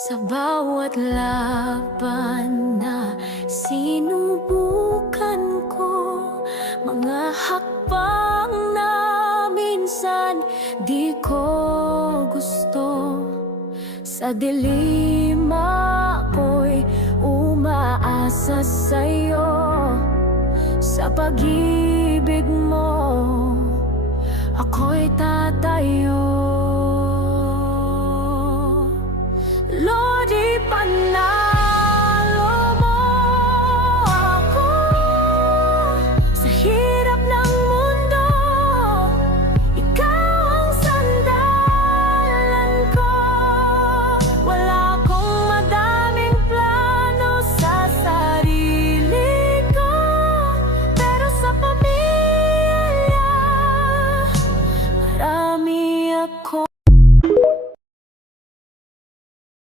Sa bawat laban na sinubukan ko, mga hakbang na minsan di ko gusto. Sa dilim ako'y umaasa sa'yo, sa pag-ibig mo ako'y tatayo.